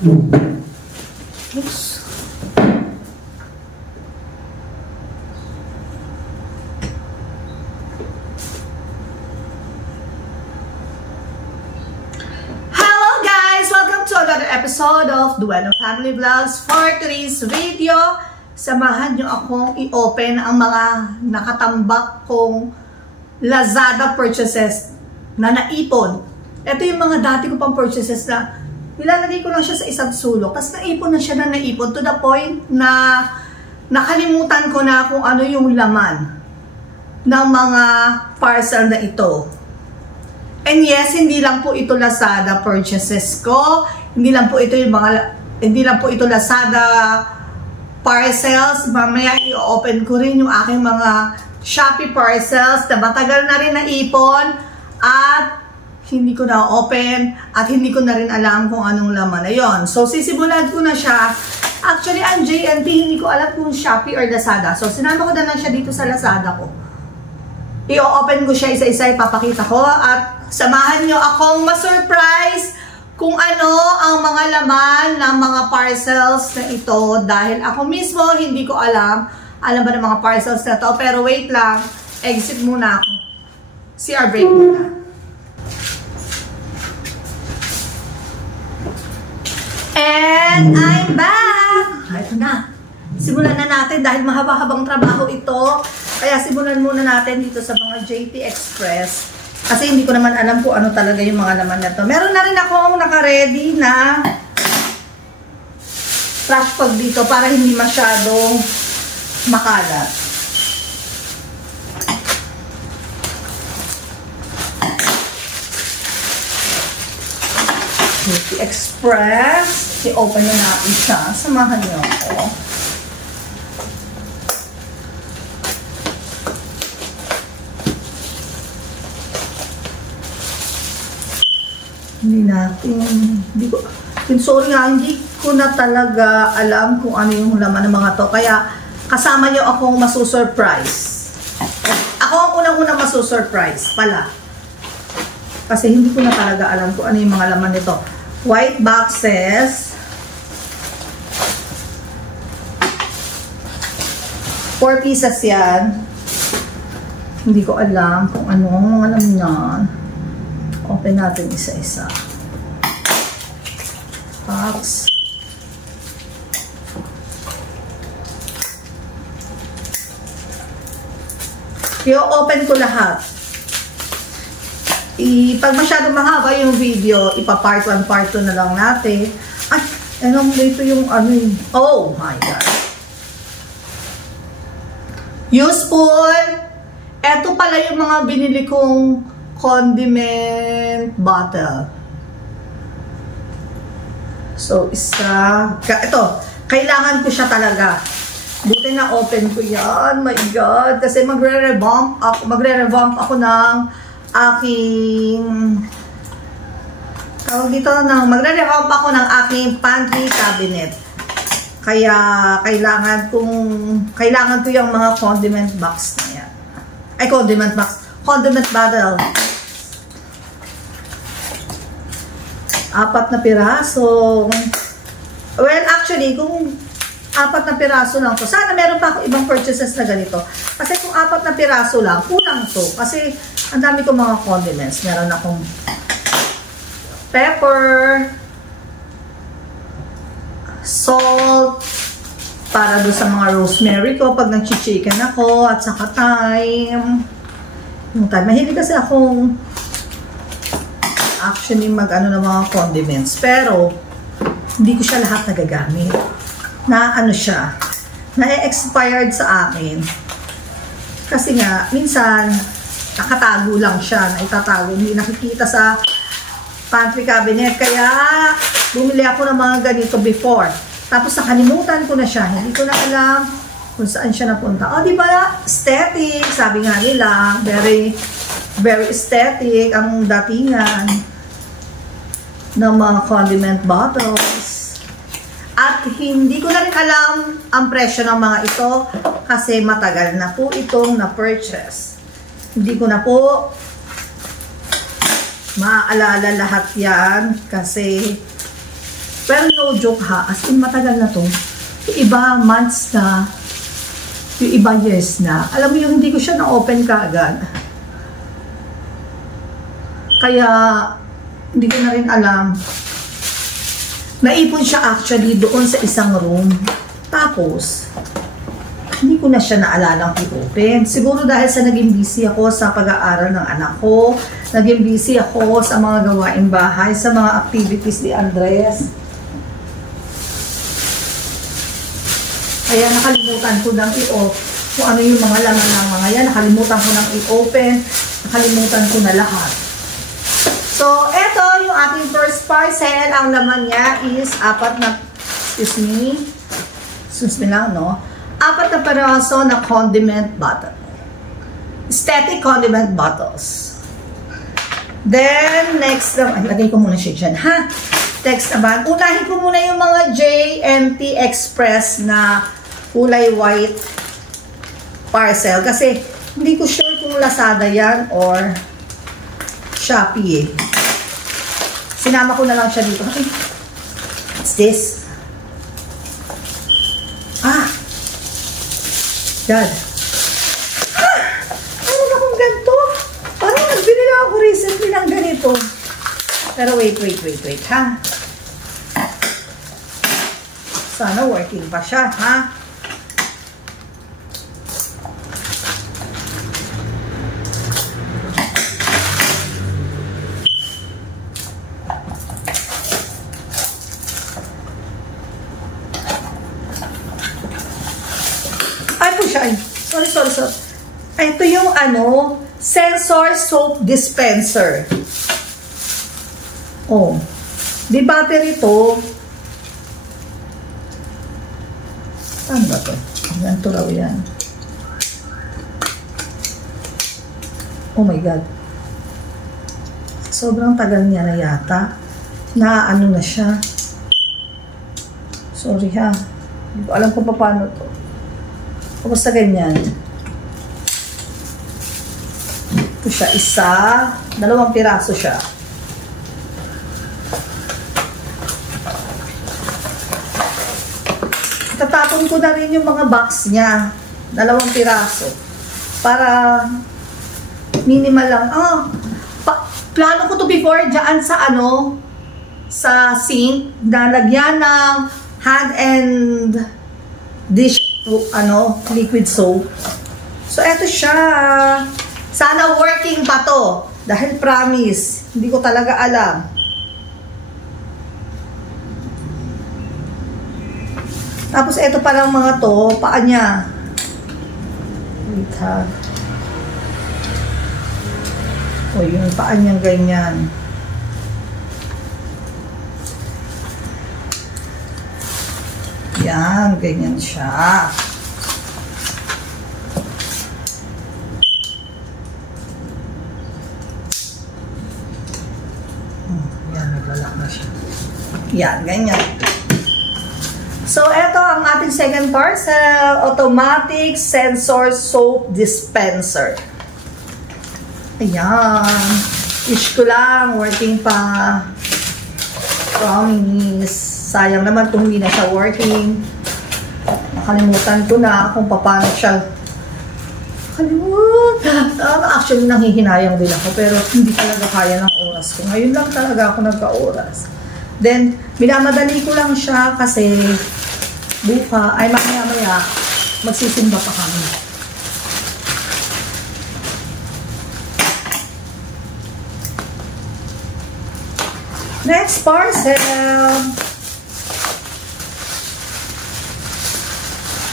Oops. Episode of Dueno Family Vlogs. For today's video, samahan nyo akong i-open ang mga nakatambak kong Lazada purchases na naipon. Ito yung mga dati ko pang purchases na nilalagay ko lang siya sa isang sulok. Tapos naipon na siya na naipon to the point na nakalimutan ko na kung ano yung laman ng mga parcel na ito. And yes, hindi lang po ito Lazada purchases ko. Hindi lang po ito Lazada parcels. Mamaya i-open ko rin yung aking mga Shopee parcels na matagal na rin naipon at hindi ko na open at hindi ko na rin alam kung anong laman. Ayun. So sisimulan ko na siya. Actually, ang JNT hindi ko alam kung Shopee or Lazada. So sinama ko na lang siya dito sa Lazada ko. I-open ko siya isa-isa, ipapakita ko at samahan nyo akong ma-surprise kung ano ang mga laman ng mga parcels na ito dahil ako mismo hindi ko alam ba ng mga parcels na ito. Pero wait lang, exit muna ako. CR break muna. And I'm back! Ito na. Simulan na natin dahil mahaba-habang trabaho ito. Kaya simulan muna natin dito sa mga JT Express. Kasi hindi ko naman alam kung ano talaga yung mga laman na to. Meron na rin akong naka-ready na trash bag dito para hindi masyadong makalat. JT Express. I-open na natin siya. Samahan niyo ako. Hindi ko na talaga alam kung ano yung laman ng mga to. Kaya kasama nyo akong masusurprise. Ako ang unang-unang masusurprise pala. Kasi hindi ko na talaga alam kung ano yung mga laman nito. White boxes. 4 pieces yan. Hindi ko alam kung anong alam yan. Open natin isa-isa. Box. I-open ko lahat. Pag masyadong mahaba yung video, ipa-part 1, part 2 na lang natin. Ay, anong dito yung ano yun? Oh my God. Useful. Eto pala yung mga binili kong condiment bottle. So, ito, kailangan ko siya talaga. Buti na open ko yan. My God. Kasi magre-revamp ako ng aking magre-revamp ako ng aking pantry cabinet. Kaya, kailangan ko yung mga condiment box na yan. Ay, condiment bottle. 4 na piraso. Well, actually, kung 4 na piraso lang to, sana meron pa ako ibang purchases na ganito. Kasi kung 4 na piraso lang, kulang to. Kasi ang dami kong mga condiments. Meron akong pepper, salt, para doon sa mga rosemary ko pag nag-chicken ako, at saka thyme. Yung thyme. Mahilig kasi akong actually mag-ano ng mga condiments. Pero, hindi ko siya lahat nagagamit. Na-expired sa akin. Kasi nga, minsan, nakatago lang siya. Naitatago. Hindi nakikita sa pantry cabinet. Kaya, bumili ako ng mga ganito before. Tapos, nakalimutan ko na siya. Hindi ko na alam kung saan siya napunta. O, di ba? Aesthetic. Sabi nga nila, very aesthetic ang datingan ng mga condiment bottles. At hindi ko na rin alam ang presyo ng mga ito kasi matagal na po itong na-purchase. Hindi ko na po maaalala lahat yan kasi Pero no joke ha, as in matagal na to. Yung iba months na, yung iba years na. Alam mo yung hindi ko siya na-open kaagad. Kaya, hindi ko na rin alam. Naipon siya actually doon sa isang room. Tapos, hindi ko na siya naalalang i-open. Siguro dahil sa naging busy ako sa pag-aaral ng anak ko, naging busy ako sa mga gawaing bahay, sa mga activities ni Andres. Kaya nakalimutan ko nang i-off kung ano yung mga laman ng mga yan. Nakalimutan ko nang i-open. Nakalimutan ko na lahat. So, eto yung ating first parcel. Ang laman niya is apat na, excuse me lang, no? Apat na peraso na condiment bottle. Aesthetic condiment bottles. Then, next naman, lagay ko muna siya dyan, ha? Next naman, unahin ko muna yung mga J&T Express na kulay white parcel. Kasi, hindi ko sure kung Lazada yan or Shopee eh. Sinama ko na lang siya dito. Okay. What's this? Ah! God. Ah! Ano na kung ganito? Parang nagbili lang ako recently ng ganito. Pero wait, ha? Sana working pa siya, ha? Ay po siya. Sorry. Ito yung sensor soap dispenser. Oh. Di battery to. Saan ba to? Ganito raw yan. Oh my God. Sobrang tagal niya na yata. Na na siya. Sorry ha. Hindi ko alam kung paano to. Kumusta ganyan? Ito siya, isa. 2 piraso siya. Tatapon ko na rin yung mga box niya. 2 piraso. Para minimal lang. Plano ko to before dyan sa sa sink. Nalagyan ng hand and dish liquid soap. So, eto siya. Sana working pa to. Dahil promise, hindi ko talaga alam. Tapos, eto palang mga to, paa niya. Wait ha. O, yung paa niya ganyan. Yan, ganyan siya. Yan, naglalak na siya. Yan, ganyan. So, ito ang ating second parcel. Automatic Sensor Soap Dispenser. Ayan. Wish ko lang, working pa. Promise. Sayang naman kung hindi na siya working. Nakalimutan ko na kung paano siya. Nakalimutan. Actually, nanghihinayang din ako. Pero hindi talaga kaya ng oras ko. Ngayon lang talaga ako nagka-oras. Then, minamadali ko lang siya kasi mamaya-maya, magsisimba pa kami. Next parcel.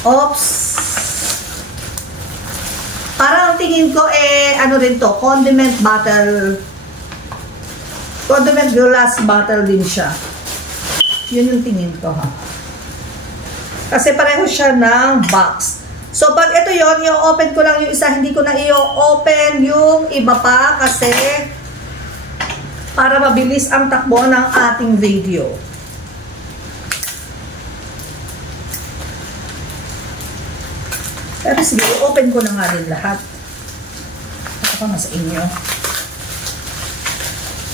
Oops. Parang tingin ko rin to, condiment bottle. Condiment glass bottle din siya. Yun yung tingin ko ha. Kasi pareho siya ng box. So pag ito yon, i-open ko lang yung isa, hindi ko na i-open yung iba pa kasi para mabilis ang takbo ng ating video. Pero sige, open ko na nga rin lahat. Ito pa nga sa inyo.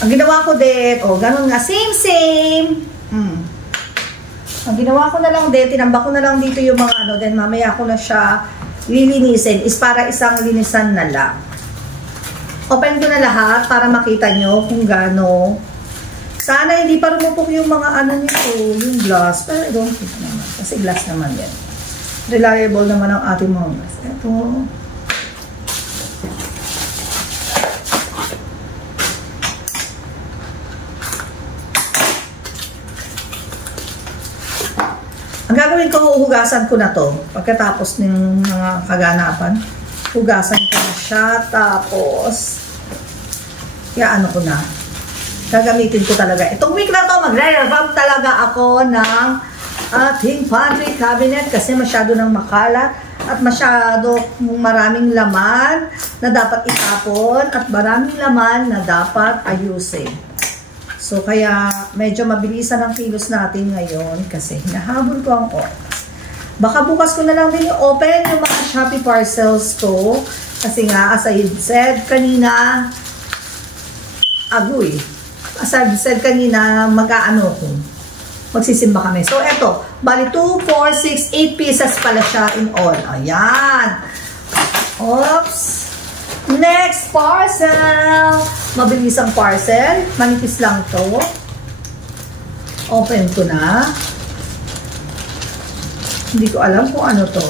Ang ginawa ko din, ganun nga, same. Ang ginawa ko na lang din, tinambak ko na lang dito yung mga ano, then mamaya ko na siya lilinisin, is para isang linisan na lang. Open ko na lahat para makita nyo kung gaano. Sana hindi pa rumupok yung mga ano nito, yung glass. Pero I don't think naman, kasi glass naman yan. Reliable naman ang ating mga glass. Ito. Ang gagawin ko, huhugasan ko na to. Pagkatapos ng mga kaganapan, hugasan ko na siya. Tapos, ano ko na. Gagamitin ko talaga. Itong week na to, magre-revamp talaga ako ng ating pantry cabinet kasi masyado nang makalat at masyado maraming laman na dapat itapon at maraming laman na dapat ayusin. So, kaya medyo mabilisan ang kilos natin ngayon kasi hinahabol ko ang oras. Baka bukas ko na lang din i-open yung mga Shopee parcels ko. Kasi nga, as I said kanina, as I said kanina, mag-aano ko. Magsisimba kami. So, eto. Bali, 2, 4, 6, 8 pieces pala siya in all. Ayan. Oops. Next parcel. Mabilis ang parcel. Manipis lang to. Open ko na. Hindi ko alam kung ano to.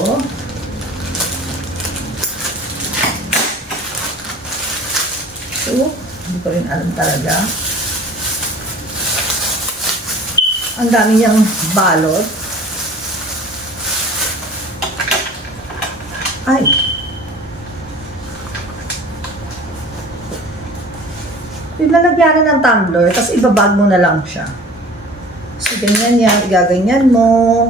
So, hindi ko rin alam talaga. Ang dami niyang balot. Ay. Lalagyan na ng tumbler, tapos ibabag mo na lang siya. So, ganyan yan. Igaganyan mo.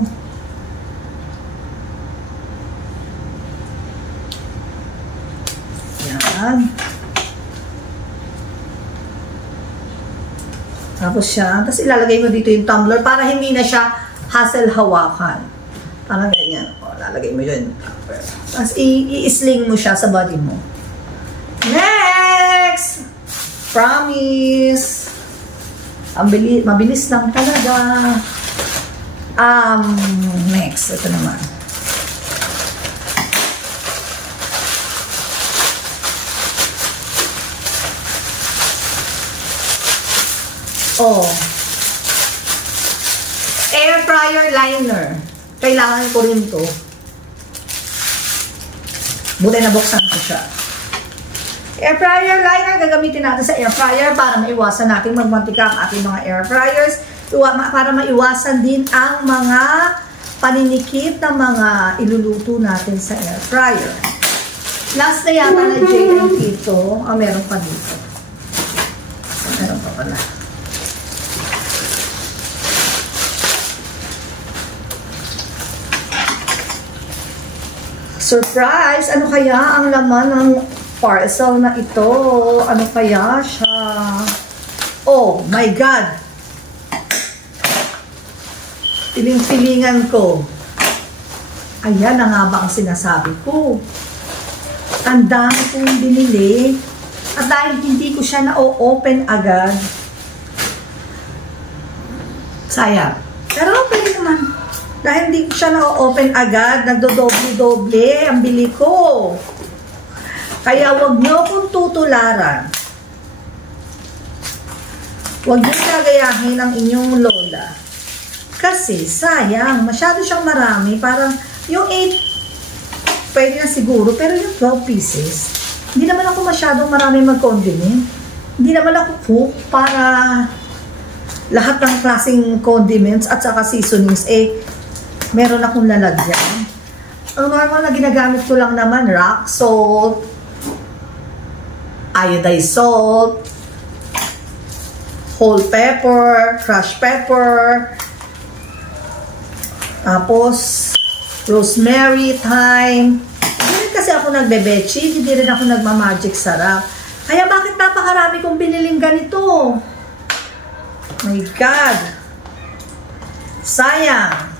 Yan. Tapos siya. Tapos ilalagay mo dito yung tumbler para hindi na siya hassle hawakan. Parang ganyan. O, lalagay mo yun. Tapos i-sling mo siya sa body mo. Next! Promise. Mabilis lang talaga. Next. Ito naman. Oh. Air fryer liner. Kailangan ko rin to. Buti na buksan ko siya. Air fryer liner, gagamitin natin sa air fryer para maiwasan natin magmantika ang ating mga air fryers. Para maiwasan din ang mga paninikit na mga iluluto natin sa air fryer. Last na yata na JNT ito. Meron pa dito. Meron pa pala. Surprise! Ano kaya ang laman ng parcel na ito? Ano kaya siya? Oh my God! Piling-pilingan ko. Ayan na nga ba ang sinasabi ko? Ang dami kong binili. At dahil hindi ko siya na-open agad. Sayang. Pero pwede naman. Dahil hindi ko siya na-open agad, nagdodoble-doble ang bili ko. Kaya wag niyo akong tutularan. Wag niyo gagayahin ang inyong lola. Kasi sayang, masyado siyang marami. Parang yung 8, pwede na siguro. Pero yung 12 pieces, hindi naman ako masyadong marami mag-condiment. Hindi naman ako cook para lahat ng klaseng condiments at saka seasonings, meron akong lalagyan. Ang normal na ginagamit ko lang naman, rock salt, iodized salt, whole pepper, crushed pepper, tapos rosemary, thyme. Hindi rin kasi ako nagbe-bechi, hindi rin ako nagmamagic sarap. Kaya bakit napakarami kong biniling ganito? My God! Sayang!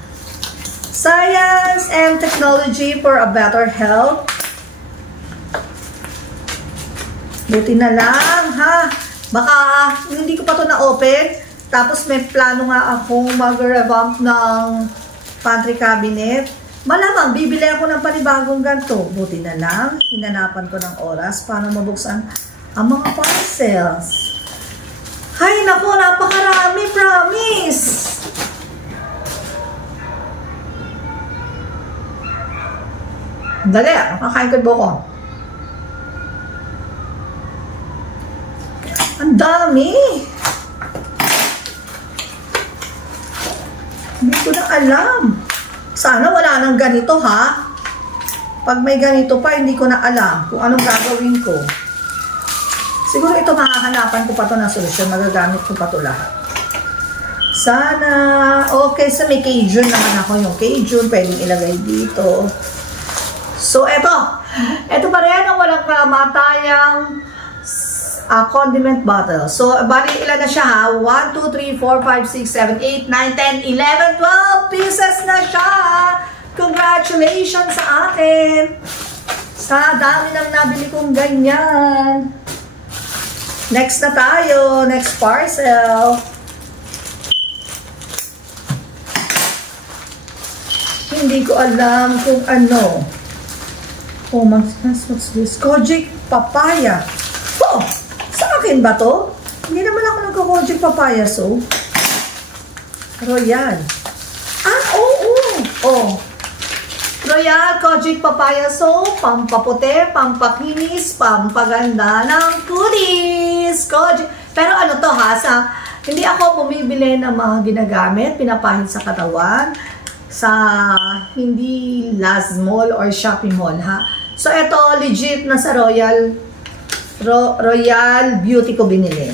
Science and technology for a better health. Buti na lang, ha? Baka hindi ko pa ito na-open. Tapos may plano nga akong mag-revamp ng pantry cabinet. Malamang, bibili ako ng panibagong ganito. Buti na lang, hinanapan ko ng oras para mabuksan ang mga parcels. Hay, naku, napakarami, promise! Dali, makakain ko buko. Ang dami! Hindi ko na alam. Sana wala nang ganito, ha? Pag may ganito pa, hindi ko na alam kung anong gagawin ko. Siguro ito makahanapan ko pa to na solusyon. Magagamit ko pa to lahat. Sana, okay, sa may Cajun naman ako. Yung Cajun, pwedeng ilagay dito. So, eto pa rin ang walang kamatayang condiment bottle. So, bali ilan na siya, ha? 1, 2, 3, 4, 5, 6, 7, 8, 9, 10, 11, 12 pieces na siya! Congratulations sa akin! Sa dami nang nabili kong ganyan. Next na tayo. Next parcel. Hindi ko alam kung ano. Oh, what's this? Kojic papaya. Oh, sa akin ba to? Hindi naman ako nagko-kojic papaya, so. Royal. Ah, oo. Oh. Royal Kojic papaya soap, pampaputi, pampakinis, pampaganda ng kulis. Kojic. Pero ano to, ha? Hindi ako bumibili ng mga ginagamit, pinapahid sa katawan, sa hindi Laz Mall or Shopping Mall, ha? So, ito, legit na sa Royal Beauty ko binili.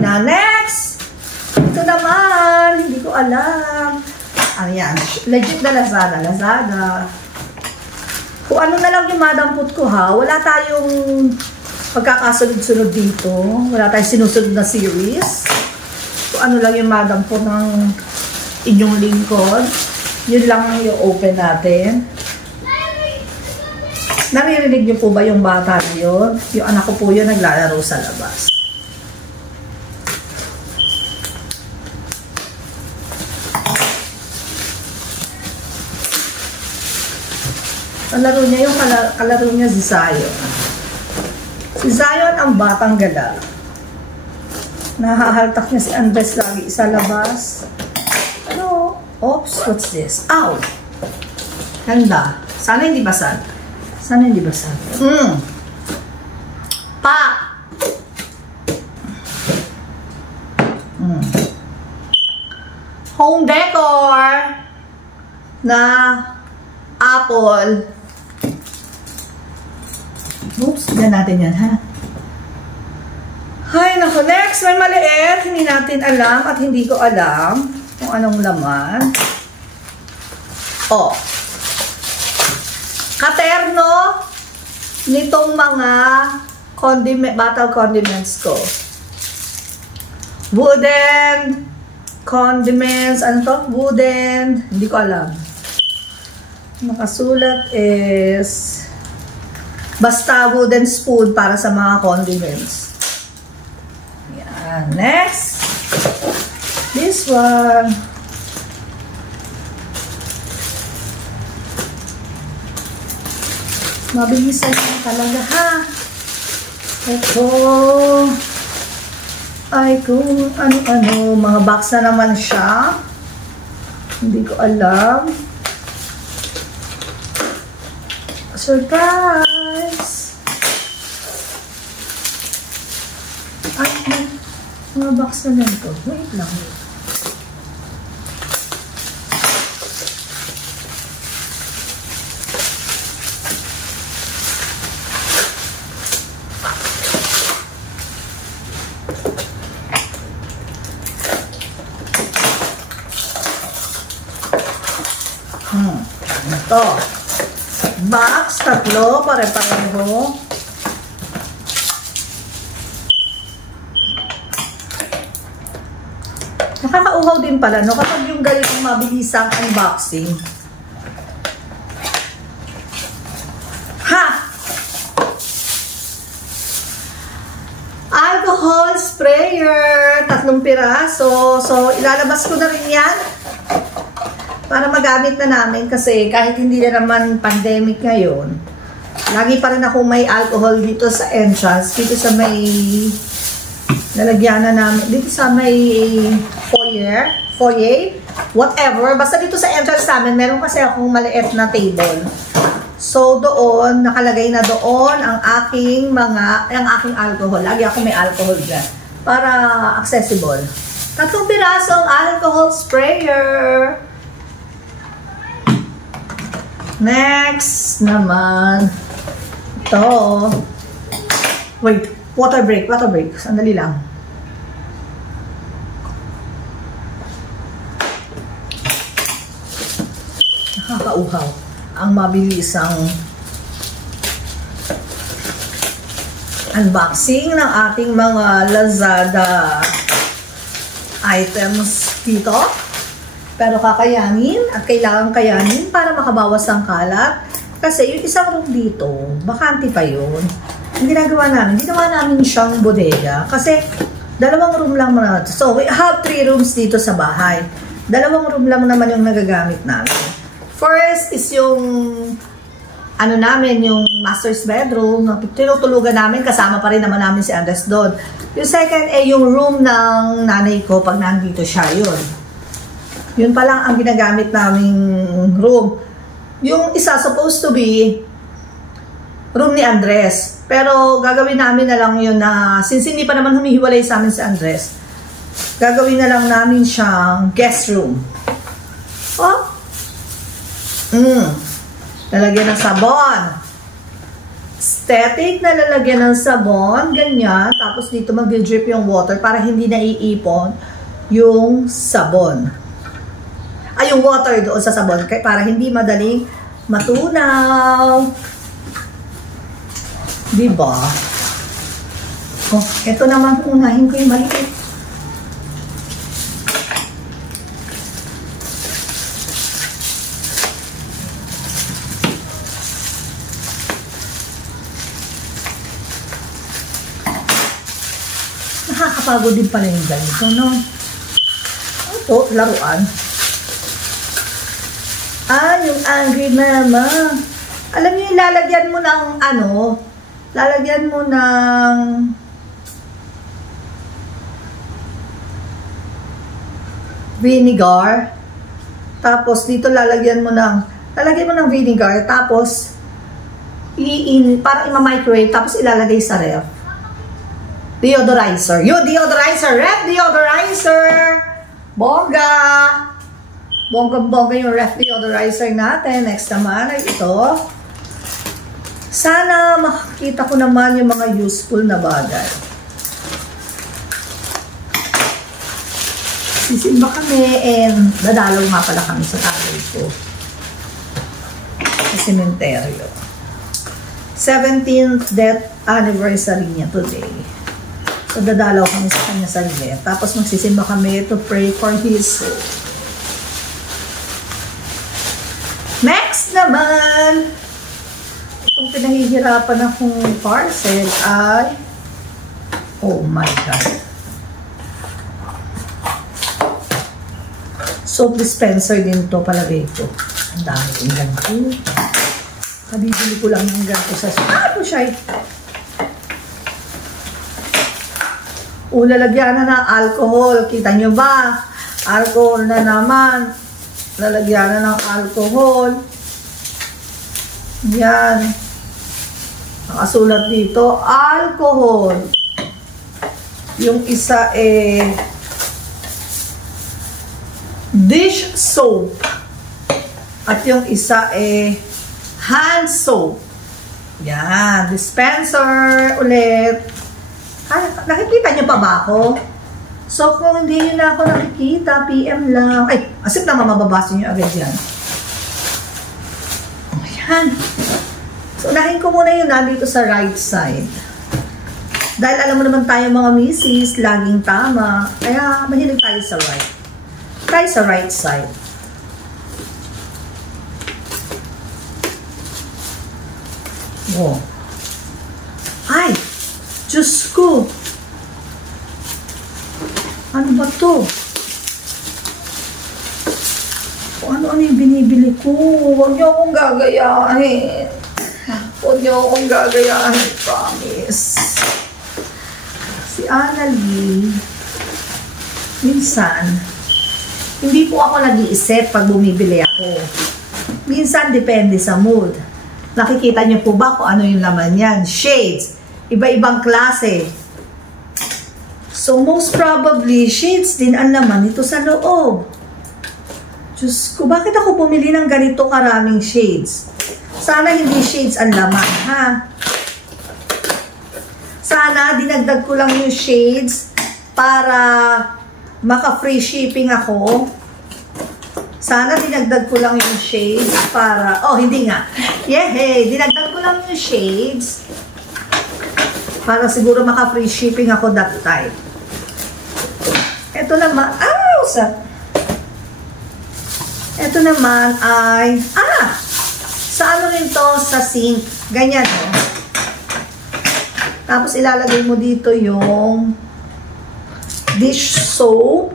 Na, next! Ito naman, hindi ko alam. Ayan, legit na Lazada. Kung ano na lang yung madampot ko, ha? Wala tayong pagkakasunod-sunod dito. Wala tayong sinusunod na series. Kung ano lang yung madampot ng inyong lingkod. Yun lang yung open natin. Naririnig niyo po ba yung bata na yun? Yung anak ko po yun naglalaro sa labas. Kalaro niya yung kalaro niya si Zion. Si Zion ang batang gala. Nahahaltak niya si Andres lagi sa labas. Ano? Oops, what's this? Ow! Ganda. Sana hindi basag. Pa! Home decor na apple. Oops, yan natin yan, ha? Hay, naku, next, may maliit. Hindi natin alam at hindi ko alam kung anong laman. Oh. Katerno nitong mga bottle condiments ko. Wooden condiments. Ano to? Wooden. Hindi ko alam. Nakasulat is basta wooden spoon para sa mga condiments. Yan. Next. This one. Mabilisan na talaga, ha? Ito. Ay, kung ano-ano. Mga box na naman siya. Hindi ko alam. Surprise! Ay, mga box na lang ito. Wait lang. Ito. Box, tatlo, pare-pareho. Nakakauhaw din pala, no? Kapag yung ganitong mabilisang unboxing. Ha! sprayer, 3 piraso. So, ilalabas ko na rin yan para magamit na namin kasi kahit hindi na naman pandemic ngayon, lagi pa rin ako may alcohol dito sa entrance, dito sa may lalagyan na namin, dito sa may foyer, whatever. Basta dito sa entrance namin, meron kasi akong maliit na table. So, doon, nakalagay na doon ang aking alcohol. Lagi ako may alcohol dyan. Para accessible. 3 pirasong alcohol sprayer. Next naman. Ito. Wait. Water break. Sandali lang. Nakakauhaw. Ang mabilisang unboxing ng ating mga Lazada items dito. Pero kakayanin at kailangan kayanin para makabawas ang kalat. Kasi yung isang room dito, bakante pa yun. Ang ginagawa namin, ginawa namin siyang bodega. Kasi 2 room lang muna. So, we have 3 rooms dito sa bahay. 2 room lang naman yung nagagamit namin. First is yung namin, yung master's bedroom, na tinutulugan namin, kasama pa rin naman namin si Andres doon. Yung second ay yung room ng nanay ko pag nandito siya, yun. Yun pa lang ang ginagamit naming room. Yung isa supposed to be room ni Andres. Pero gagawin namin na lang yun na, since hindi pa naman humihiwalay sa amin si Andres, gagawin na lang namin siyang guest room. Oh, lalagyan ng sabon. Static na lalagyan ng sabon. Ganyan. Tapos dito mag-drip yung water para hindi naiipon yung sabon. Ay, yung water doon sa sabon. Para hindi madaling matunaw. Diba? Oh, ito naman. Unahin ko yung maliit. Nakakapagod din pala yung ganito, no? Ito, laruan. Yung Angry Mama. Alam niyo, lalagyan mo ng lalagyan mo ng vinegar. Tapos, dito lalagyan mo ng vinegar. Tapos, para ima-microwave. Tapos, ilalagay sa ref. Deodorizer. Ref deodorizer. Bongga. Bongga yung ref deodorizer natin. Next naman ay ito. Sana makikita ko naman yung mga useful na bagay. Sisimba kami and dadalaw nga pala kami sa tatay ko. Sa sementeryo. 17th death anniversary niya today. So, dadalaw kami sa kanya sa liit. Tapos, magsisimba kami to pray for his soul. Next naman, itong pinahihirapan akong parcel ay, oh my God. Soap dispenser din to palagay ko. Ang dami kong ganito. Kabibili ko lang ng ganito sa ano siya eh. Lalagyan na ng alcohol. Kita nyo ba? Alcohol na naman. Lalagyan na ng alcohol. Yan. Nakasulat dito, alcohol. Yung isa dish soap. At yung isa hand soap. Yan. Dispenser ulit. Ay, nakikita niyo pa ba ako? So, kung hindi nyo na ako nakikita, PM lang. Ay, asip naman mababasa nyo agad yan. Ayan. So, unahin ko muna yun dito sa right side. Dahil alam mo naman tayo mga misis, laging tama. Kaya, mahilig tayo sa right. Tayo sa right side. Oh. Ay! Diyos ko! Ano ba to? Ano yung binibili ko? Huwag niyo akong gagayahin. Huwag niyo akong gagayahin. Promise. Si Annalie, minsan, hindi po ako nag-iisip pag bumibili ako. Minsan, depende sa mood. Nakikita niyo po ba kung ano yung laman yan? Shades. Iba-ibang klase. So, most probably, shades din ang laman ito sa loob. Diyos ko, bakit ako bumili ng ganito karaming shades? Sana hindi shades ang laman, ha? Sana dinagdag ko lang yung shades para maka-free shipping ako. Sana dinagdag ko lang yung shades para... Oh, hindi nga. Yehey! Dinagdag ko lang yung shades para siguro maka-free shipping ako that time. Ito naman... Ito naman ay... Sa ano rin to? Sa sink. Ganyan, oh. Tapos ilalagay mo dito yung dish soap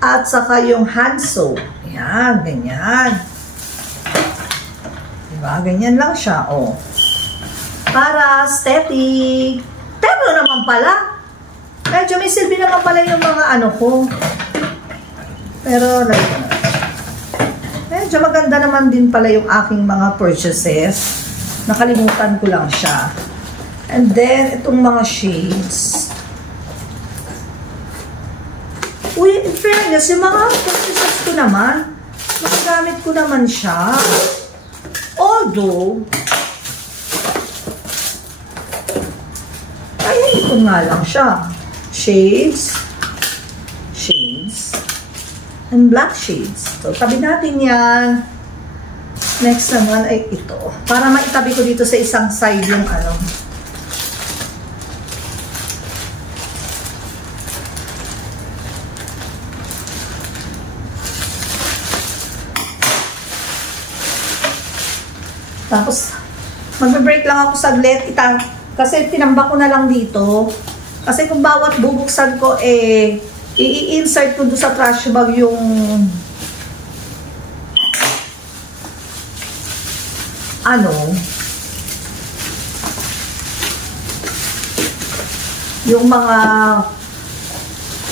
at saka yung hand soap. Ayan, ganyan. Diba? Ganyan lang siya, oh. Para aesthetic. Pero naman pala. Medyo may silbi naman pala yung mga ano ko. Pero, like, medyo maganda naman din pala yung aking mga purchases. Nakalimutan ko lang siya. And then, itong mga shades. Uy, in fairness, yung mga purchases ko naman, magagamit ko naman siya. Although, ay, ito nga lang siya. Shades. Shades. And black shades. So, tabi natin yan. Next naman ay ito. Para maitabi ko dito sa isang side yung ano. Tapos, magbe-break lang ako saglit. Kasi tinambak ko na lang dito. Kasi kung bawat bubuksan ko, i-insert ko doon sa trash bag yung yung mga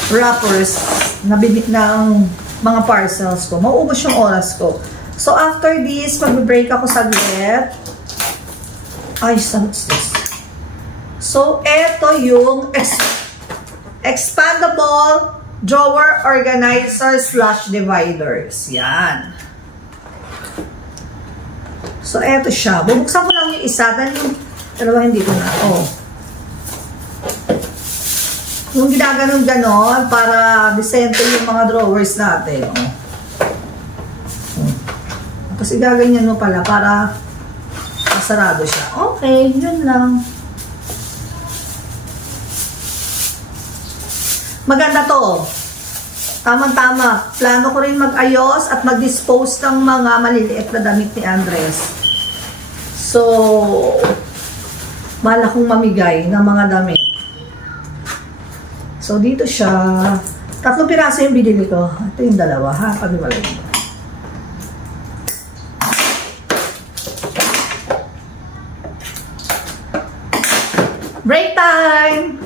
wrappers na ng mga parcels ko. Mauubos yung oras ko. So, after this, mag-break ako saglit. Ay, what's this? So, eto yung expandable drawer organizer / dividers. Yan. So, eto siya. Bubuksan ko lang yung isa. Dahil yung dalawa hindi ko na. Oh. Yung ginaganon-ganon para disente yung mga drawers natin. Oh. Kasi gaganyan mo pala para masarado siya. Okay, yun lang. Maganda to. Tamang-tama. Plano ko rin mag-ayos at mag-dispose ng mga maliliit na damit ni Andres. So, mahal akong mamigay ng mga damit. So, dito siya. 3 piraso yung binili ko. Ito yung 2, ha? Pag-iwalay mo. Break time!